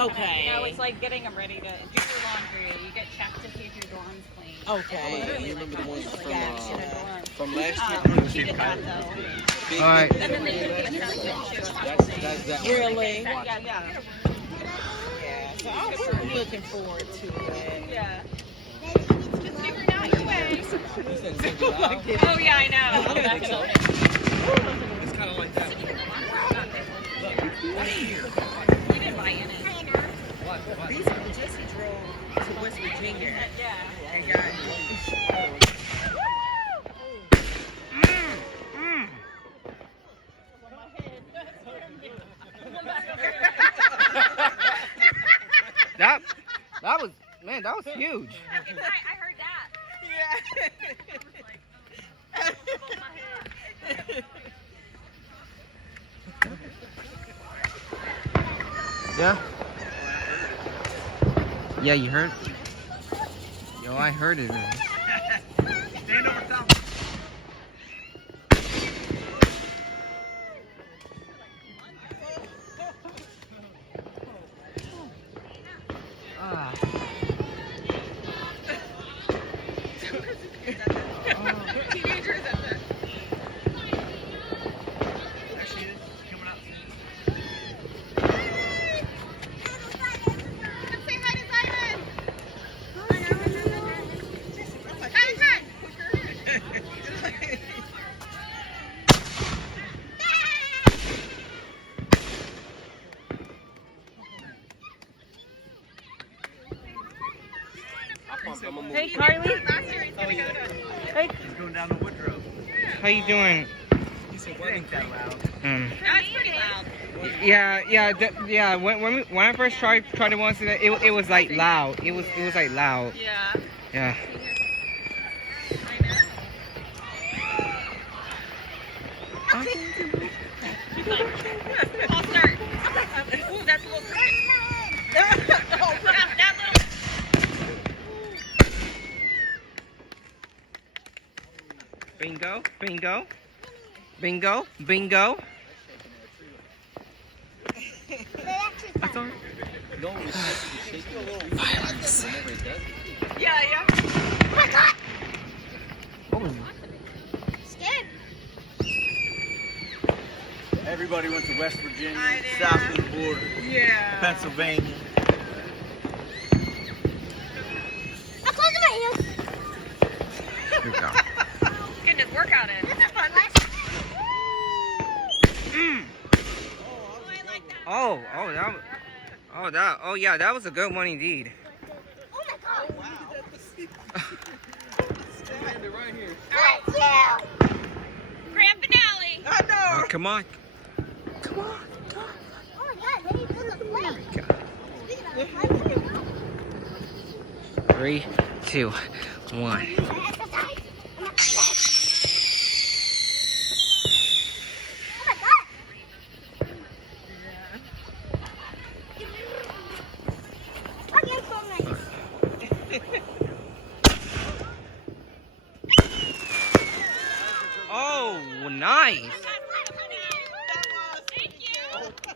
Okay. You know, it's like getting them ready to do your laundry. You get checked to see if your dorm's clean. Okay. You remember the ones Gotcha. from last year? She did that though. Big, All right. And then they do the assessment. That's that one. Really? Yeah. Yeah. So I'm looking forward to it. Yeah. Just figuring out your way. You said it's gonna be loud? Oh yeah, I know. Definitely. It's kind of like that. We didn't buy in it. These are Jesse drove to West Virginia. Yeah. And got That was, man, that was huge. I heard that. Yeah. Yeah, you heard? Yo, I heard it. Man. Stand over top. Ah. Teenagers at the. There she is. Coming out. Say hi to Simon. Hey, Carly. Hey, He's going down to Woodrow. how you doing? It ain't that loud. That's pretty loud. Yeah. When I first tried it once, it was like loud. It was like loud. Yeah. Yeah. I know. She's like, I'll start. Ooh, that's a little quick. Oh, that little. Bingo, bingo, bingo, bingo. That's all. No, it's shaking a little. Violence. Whenever it does. Yeah. Oh. Everybody went to West Virginia, I did. south of the border, Yeah. Pennsylvania. Good job. Getting his workout in. This is fun, right? Oh yeah, that was a good one indeed. Stand right here. Grand finale. I know. Come on. Three, two, one.